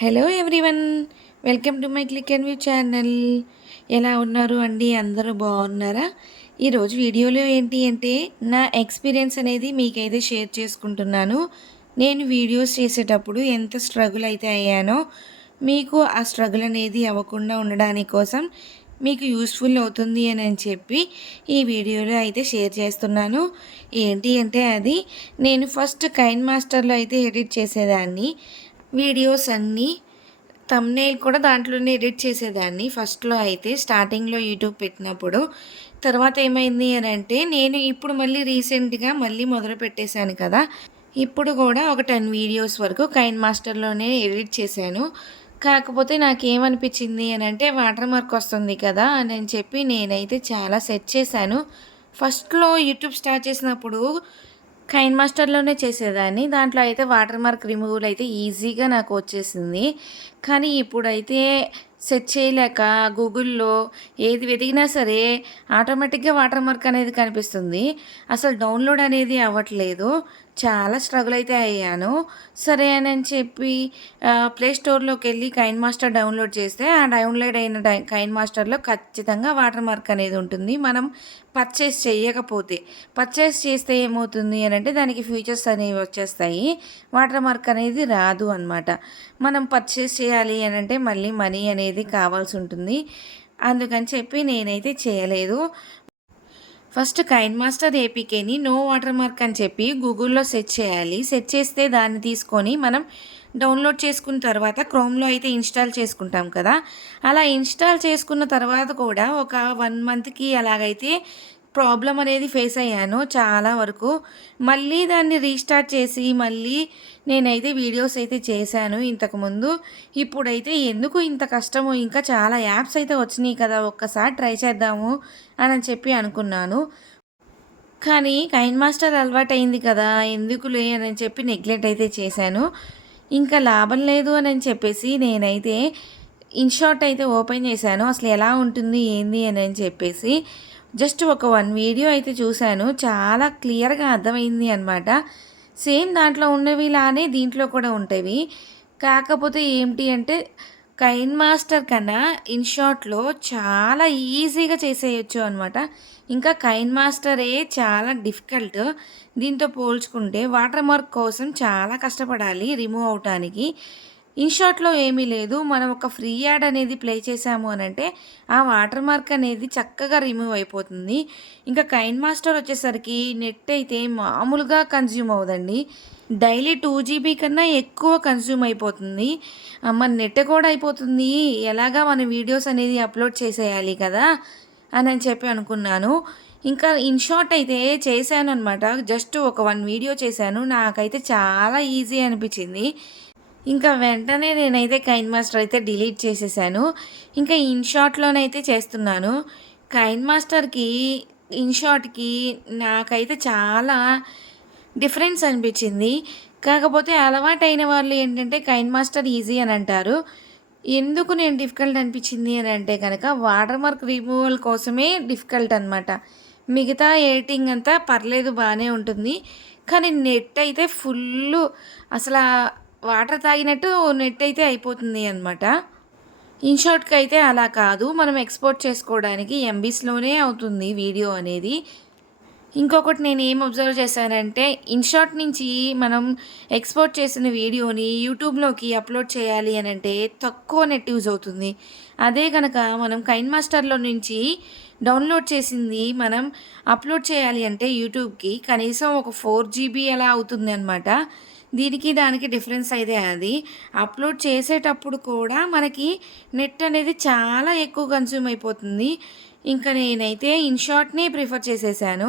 Hello everyone, welcome to my click and view channel. ఎలా ఉన్నారు అండి? అందరూ బాగున్నారా? ఈరోజు వీడియోలో ఏంటి అంటే నా ఎక్స్పీరియన్స్ అనేది మీకైతే షేర్ చేసుకుంటున్నాను. నేను వీడియోస్ చేసేటప్పుడు ఎంత స్ట్రగుల్ అయితే అయ్యానో మీకు ఆ స్ట్రగుల్ అనేది అవ్వకుండా ఉండడానికి కోసం మీకు యూస్ఫుల్ అవుతుంది అని చెప్పి ఈ వీడియోలో అయితే షేర్ చేస్తున్నాను. ఏంటి అంటే అది నేను ఫస్ట్ కైన్ మాస్టర్లో అయితే ఎడిట్ చేసేదాన్ని. వీడియోస్ అన్నీ థంబ్‌నెయిల్ కూడా దాంట్లోనే ఎడిట్ చేసేదాన్ని ఫస్ట్‌లో అయితే స్టార్టింగ్‌లో యూట్యూబ్ పెట్టినప్పుడు. తర్వాత ఏమైంది అనంటే నేను ఇప్పుడు మళ్ళీ రీసెంట్‌గా మళ్ళీ మొదలుపెట్టేసాను కదా! ఇప్పుడు కూడా ఒక 10 వీడియోస్ వరకు కైన్ మాస్టర్‌లోనే ఎడిట్ చేశాను. కాకపోతే నాకేమనిపించింది అనంటే వాటర్ మార్క్ వస్తుంది కదా! అని చెప్పి నేనైతే చాలా సెట్ చేశాను. ఫస్ట్‌లో యూట్యూబ్ స్టార్ట్ చేసినప్పుడు కైన్ మాస్టర్‌లోనే చేసేదాన్ని. దాంట్లో అయితే వాటర్ మార్క్ రిమూవల్ అయితే ఈజీగా నాకు వచ్చేసింది. కానీ ఇప్పుడైతే సెట్ చేయలేక గూగుల్‌లో ఏది వెతికినా సరే ఆటోమేటిక్‌గా వాటర్ మార్క్ అనేది కనిపిస్తుంది. అసలు డౌన్‌లోడ్ అనేది అవ్వట్లేదు. చాలా స్ట్రగుల్ అయితే అయ్యాను. సరే అని చెప్పి ప్లే స్టోర్‌లోకెళ్ళి కైన్ మాస్టర్ డౌన్‌లోడ్ చేస్తే ఆ డౌన్‌లోడ్ అయిన కైన్ మాస్టర్‌లో ఖచ్చితంగా వాటర్ మార్క్ అనేది ఉంటుంది. మనం పర్చేస్ చేయకపోతే. పర్చేస్ చేస్తే ఏమవుతుంది అనంటే దానికి ఫీచర్స్ అనేవి వచ్చేస్తాయి. వాటర్ మార్క్ అనేది రాదు అనమాట. మనం పర్చేస్ చేయాలి అనంటే మళ్ళీ మనీ అనేది కావాల్సి ఉంటుంది. అందుకని చెప్పి నేనైతే చేయలేదు. ఫస్ట్ కైన్ మాస్టర్ ఏపీకేని నో వాటర్ మార్క్ అని చెప్పి గూగుల్‌లో సెర్చ్ చేయాలి. సెర్చ్ చేస్తే దాన్ని తీసుకొని మనం డౌన్లోడ్ చేసుకున్న తర్వాత క్రోమ్‌లో అయితే ఇన్‌స్టాల్ చేసుకుంటాం కదా! అలా ఇన్‌స్టాల్ చేసుకున్న తర్వాత కూడా ఒక 1 మంత్‌కి అలాగైతే ప్రాబ్లమ్ అనేది ఫేస్ అయ్యాను చాలా వరకు. మళ్ళీ దాన్ని రీస్టార్ట్ చేసి మళ్ళీ నేనైతే వీడియోస్ అయితే చేశాను ఇంతకుముందు. ఇప్పుడైతే ఎందుకు ఇంత కష్టము, ఇంకా చాలా యాప్స్ అయితే వచ్చినాయి కదా! ఒక్కసారి ట్రై చేద్దాము అని చెప్పి అనుకున్నాను. కానీ కైన్ మాస్టర్ అలవాటయింది కదా! ఎందుకులే అని చెప్పి నెగ్లెక్ట్ అయితే చేశాను. ఇంకా లాభం లేదు అని చెప్పేసి నేనైతే ఇన్‌షాట్ అయితే ఓపెన్ చేశాను. అసలు ఎలా ఉంటుంది ఏంది అని చెప్పేసి. జస్ట్ ఒక 1 వీడియో అయితే చూశాను. చాలా క్లియర్‌గా అర్థమైంది అనమాట. సేమ్ దాంట్లో ఉన్నవిలానే దీంట్లో కూడా ఉంటవి. కాకపోతే ఏంటి అంటే కైన్ మాస్టర్ కన్నా ఇన్‌షాట్‌లో చాలా ఈజీగా చేసేయొచ్చు అనమాట. ఇంకా కైన్ మాస్టరే చాలా డిఫికల్ట్. దీంతో పోల్చుకుంటే వాటర్ మార్క్ కోసం చాలా కష్టపడాలి రిమూవ్ అవ్వటానికి. ఇన్‌షాట్‌లో ఏమీ లేదు. మనం ఒక ఫ్రీ యాడ్ అనేది ప్లే చేశాము అనంటే ఆ వాటర్ మార్క్ అనేది చక్కగా రిమూవ్ అయిపోతుంది. ఇంకా కైన్ మాస్టర్ వచ్చేసరికి నెట్ అయితే మామూలుగా కన్జ్యూమ్ అవ్వదండి. డైలీ 2 జీబీ కన్నా ఎక్కువ కన్జ్యూమ్ అయిపోతుంది. మన నెట్ కూడా అయిపోతుంది. ఎలాగా మన వీడియోస్ అనేది అప్‌లోడ్ చేసేయాలి కదా! అని చెప్పి అనుకున్నాను. ఇంకా ఇన్‌షాట్ అయితే చేశాననమాట. జస్ట్ ఒక 1 వీడియో చేశాను. నాకైతే చాలా ఈజీ అనిపించింది. ఇంకా వెంటనే నేనైతే కైన్ మాస్టర్ అయితే డిలీట్ చేసేసాను. ఇంకా ఇన్‌షాట్‌లోనైతే చేస్తున్నాను. కైన్ మాస్టర్‌కి, ఇన్‌షాట్‌కి నాకైతే చాలా డిఫరెన్స్ అనిపించింది. కాకపోతే అలవాటైన వాళ్ళు ఏంటంటే కైన్ మాస్టర్ ఈజీ అని అంటారు. ఎందుకు నేను డిఫికల్ట్ అనిపించింది అని అంటే గనక వాటర్ మార్క్ రిమూవల్ కోసమే డిఫికల్ట్ అనమాట. మిగతా ఎడిటింగ్ అంతా పర్లేదు బానే ఉంటుంది. కానీ నెట్ అయితే ఫుల్లు అసలా వాటర్ తాగినట్టు నెట్ అయితే అయిపోతుంది అనమాట. ఇన్‌షాట్‌కైతే అలా కాదు. మనం ఎక్స్‌పోర్ట్ చేసుకోవడానికి ఎంబీస్‌లోనే అవుతుంది వీడియో అనేది. ఇంకొకటి నేనేం అబ్జర్వ్ చేశానంటే, ఇన్‌షాట్ నుంచి మనం ఎక్స్‌పోర్ట్ చేసిన వీడియోని యూట్యూబ్‌లోకి అప్‌లోడ్ చేయాలి అనంటే తక్కువ నెట్ యూజ్ అవుతుంది. అదే గనక మనం కైన్ మాస్టర్‌లో నుంచి డౌన్‌లోడ్ చేసింది మనం అప్‌లోడ్ చేయాలి అంటే యూట్యూబ్‌కి కనీసం ఒక 4 జీబీ అలా అవుతుందనమాట. దీనికి దానికి డిఫరెన్స్ అయితే అది. అప్‌లోడ్ చేసేటప్పుడు కూడా మనకి నెట్ అనేది చాలా ఎక్కువ కన్జ్యూమ్ అయిపోతుంది. ఇంకా నేనైతే ఇన్‌షాట్‌నే ప్రిఫర్ చేసేసాను.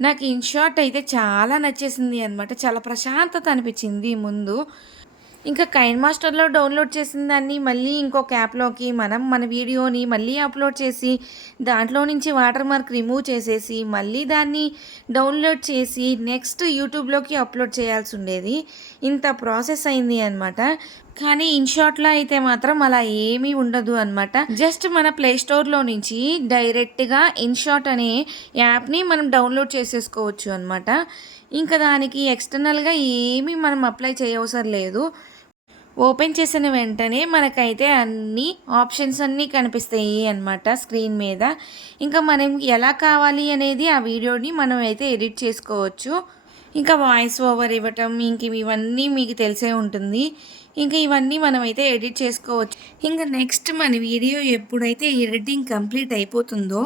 నాకు ఇన్‌షాట్ అయితే చాలా నచ్చేసింది అనమాట. చాలా ప్రశాంతత అనిపించింది ముందు. ఇంకా కైన్ మాస్టర్‌లో డౌన్‌లోడ్ చేసిన దాన్ని మళ్ళీ ఇంకొక యాప్‌లోకి మనం మన వీడియోని మళ్ళీ అప్‌లోడ్ చేసి, దాంట్లో నుంచి వాటర్ మార్క్ రిమూవ్ చేసేసి, మళ్ళీ దాన్ని డౌన్‌లోడ్ చేసి, నెక్స్ట్ యూట్యూబ్‌లోకి అప్‌లోడ్ చేయాల్సుండేది. ఇంత ప్రాసెస్ అయింది అనమాట. కానీ ఇన్‌షాట్‌లో అయితే మాత్రం అలా ఏమీ ఉండదు అనమాట. జస్ట్ మన ప్లే స్టోర్‌లో నుంచి డైరెక్ట్‌గా ఇన్‌షాట్ అనే యాప్‌ని మనం డౌన్‌లోడ్ చేసేసుకోవచ్చు అనమాట. ఇంకా దానికి ఎక్స్టర్నల్‌గా ఏమీ మనం అప్లై చేయవసరం లేదు. ఓపెన్ చేసిన వెంటనే మనకైతే అన్ని ఆప్షన్స్ అన్నీ కనిపిస్తాయి అన్నమాట స్క్రీన్ మీద. ఇంకా మనం ఎలా కావాలి అనేది ఆ వీడియోని మనం అయితే ఎడిట్ చేసుకోవచ్చు. ఇంకా వాయిస్ ఓవర్ ఇవ్వటం ఇవన్నీ మీకు తెలిసే ఉంటుంది. ఇంకా ఇవన్నీ మనమైతే ఎడిట్ చేసుకోవచ్చు. ఇంకా నెక్స్ట్ మన వీడియో ఎప్పుడైతే ఎడిటింగ్ కంప్లీట్ అయిపోతుందో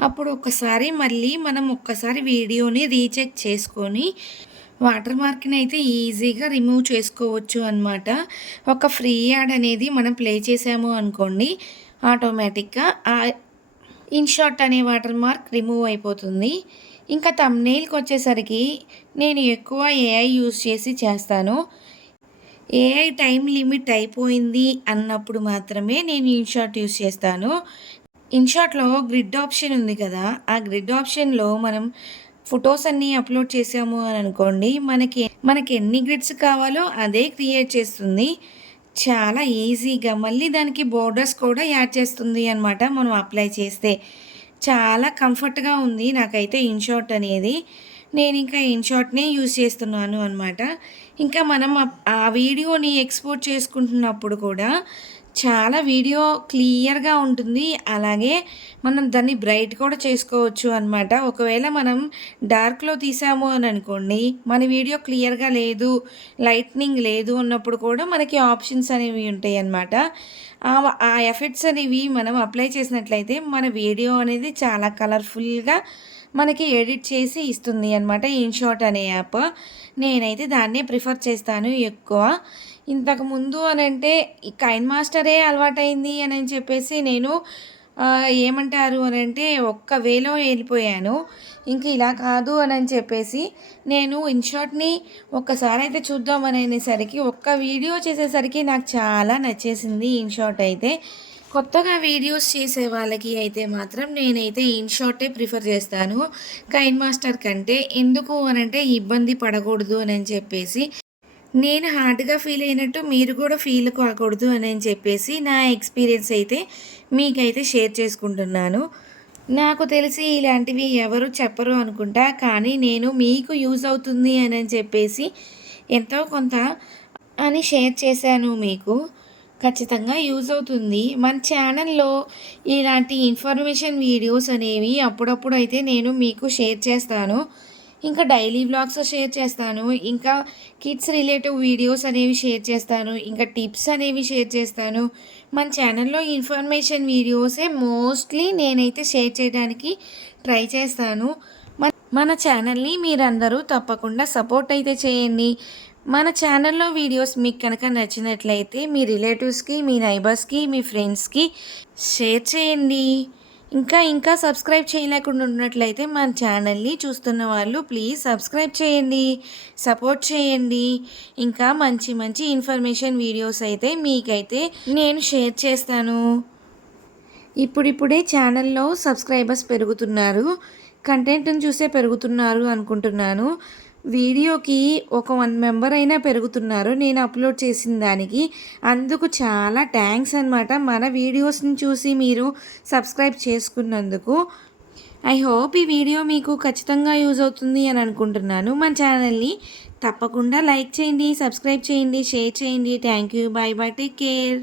అప్పుడు మనం ఒక్కసారి వీడియోని రీచెక్ చేసుకొని వాటర్ మార్క్‌ని అయితే ఈజీగా రిమూవ్ చేసుకోవచ్చు అన్నమాట. ఒక ఫ్రీ యాడ్ అనేది మనం ప్లే చేసాము అనుకోండి, ఆటోమేటిక్‌గా ఇన్‌షాట్ అనే వాటర్ మార్క్ రిమూవ్ అయిపోతుంది. ఇంకా థంబ్‌నెయిల్‌కొచ్చేసరికి నేను ఎక్కువ ఏఐ యూజ్ చేస్తాను. ఏఐ టైమ్ లిమిట్ అయిపోయింది అన్నప్పుడు మాత్రమే నేను ఇన్‌షాట్ యూజ్ చేస్తాను. ఇన్‌షాట్‌లో గ్రిడ్ ఆప్షన్ ఉంది కదా! ఆ గ్రిడ్ ఆప్షన్‌లో మనం ఫోటోస్ అన్నీ అప్‌లోడ్ చేసాము అని అనుకోండి, మనకి ఎన్ని గ్రిడ్స్ కావాలో అదే క్రియేట్ చేస్తుంది. చాలా ఈజీగా మళ్ళీ దానికి బోర్డర్స్ కూడా యాడ్ చేస్తుంది అనమాట మనం అప్లై చేస్తే. చాలా కంఫర్ట్‌గా ఉంది నాకైతే ఇన్‌షాట్ అనేది. నేనింకా ఇన్‌షాట్‌నే యూజ్ చేస్తున్నాను అనమాట. ఇంకా మనం ఆ వీడియోని ఎక్స్‌పోర్ట్ చేసుకుంటున్నప్పుడు కూడా చాలా వీడియో క్లియర్‌గా ఉంటుంది. అలాగే మనం దాన్ని బ్రైట్ కూడా చేసుకోవచ్చు అనమాట. ఒకవేళ మనం డార్క్‌లో తీసాము అని అనుకోండి, మన వీడియో క్లియర్‌గా లేదు, లైట్నింగ్ లేదు అన్నప్పుడు కూడా మనకి ఆప్షన్స్ అనేవి ఉంటాయన్నమాట. ఆ ఎఫెక్ట్స్ అనేవి మనం అప్లై చేసినట్లయితే మన వీడియో అనేది చాలా కలర్‌ఫుల్‌గా మనకి ఎడిట్ చేసి ఇస్తుంది అనమాట ఇన్‌షాట్ అనే యాప్. నేనైతే దాన్నే ప్రిఫర్ చేస్తాను ఎక్కువ. ఇంతకుముందు అనంటే ఈ కైన్ మాస్టరే అలవాటైంది అని చెప్పేసి నేను ఏమంటారు అనంటే ఒక్క వేలో వెళ్ళిపోయాను. ఇంక ఇలా కాదు అని చెప్పేసి నేను ఇన్‌షాట్‌ని ఒక్కసారైతే చూద్దాం అనేసరికి ఒక్క వీడియో చేసేసరికి నాకు చాలా నచ్చేసింది ఇన్‌షాట్ అయితే. కొత్తగా వీడియోస్ చేసే వాళ్ళకి అయితే మాత్రం నేనైతే ఇన్‌షాటే ప్రిఫర్ చేస్తాను కైన్ మాస్టర్ కంటే. ఎందుకు అనంటే ఇబ్బంది పడకూడదు అని చెప్పేసి. నేను హార్డ్‌గా ఫీల్ అయినట్టు మీరు కూడా ఫీల్ కాకూడదు అని చెప్పేసి నా ఎక్స్‌పీరియన్స్ అయితే మీకైతే షేర్ చేసుకుంటున్నాను. నాకు తెలిసి ఇలాంటివి ఎవరు చెప్పరు అనుకుంటా. కానీ నేను మీకు యూజ్ అవుతుంది అని చెప్పేసి ఎంతో కొంత అని షేర్ చేశాను మీకు. ఖచ్చితంగా యూజ్ అవుతుంది. మన ఛానల్‌లో ఇలాంటి ఇన్ఫర్మేషన్ వీడియోస్ అనేవి అప్పుడప్పుడు అయితే నేను మీకు షేర్ చేస్తాను. ఇంకా డైలీ వ్లాగ్స్ షేర్ చేస్తాను. ఇంకా కిడ్స్ రిలేటివ్ వీడియోస్ అనేవి షేర్ చేస్తాను. ఇంకా టిప్స్ అనేవి షేర్ చేస్తాను. మన ఛానల్‌లో ఇన్ఫర్మేషన్ వీడియోసే మోస్ట్‌లీ నేనైతే షేర్ చేయడానికి ట్రై చేస్తాను. మన ఛానల్‌ని మీరందరూ తప్పకుండా సపోర్ట్ అయితే చేయండి. మన ఛానల్‌లో వీడియోస్ మీకు కనుక నచ్చినట్లయితే మీ రిలేటివ్స్‌కి, మీ నైబర్స్‌కి, మీ ఫ్రెండ్స్‌కి షేర్ చేయండి. ఇంకా సబ్స్క్రైబ్ చేయలేకుండా ఉన్నట్లయితే మన ఛానల్‌ని చూస్తున్న వాళ్ళు ప్లీజ్ సబ్స్క్రైబ్ చేయండి. సపోర్ట్ చేయండి. ఇంకా మంచి మంచి ఇన్ఫర్మేషన్ వీడియోస్ అయితే మీకైతే నేను షేర్ చేస్తాను. ఇప్పుడిప్పుడే ఛానల్‌లో సబ్స్క్రైబర్స్ పెరుగుతున్నారు. కంటెంట్‌ని చూసే పెరుగుతున్నారు అనుకుంటున్నాను. వీడియోకి ఒక 1 మెంబర్ అయినా పెరుగుతున్నారు నేను అప్లోడ్ చేసిన దానికి. అందుకు చాలా థ్యాంక్స్ అనమాట. మన వీడియోస్‌ని చూసి మీరు సబ్స్క్రైబ్ చేసుకున్నందుకు. ఐ హోప్ ఈ వీడియో మీకు ఖచ్చితంగా యూజ్ అవుతుంది అని అనుకుంటున్నాను. మన ఛానల్‌ని తప్పకుండా లైక్ చేయండి, సబ్స్క్రైబ్ చేయండి, షేర్ చేయండి. Thank you. By by. Take care.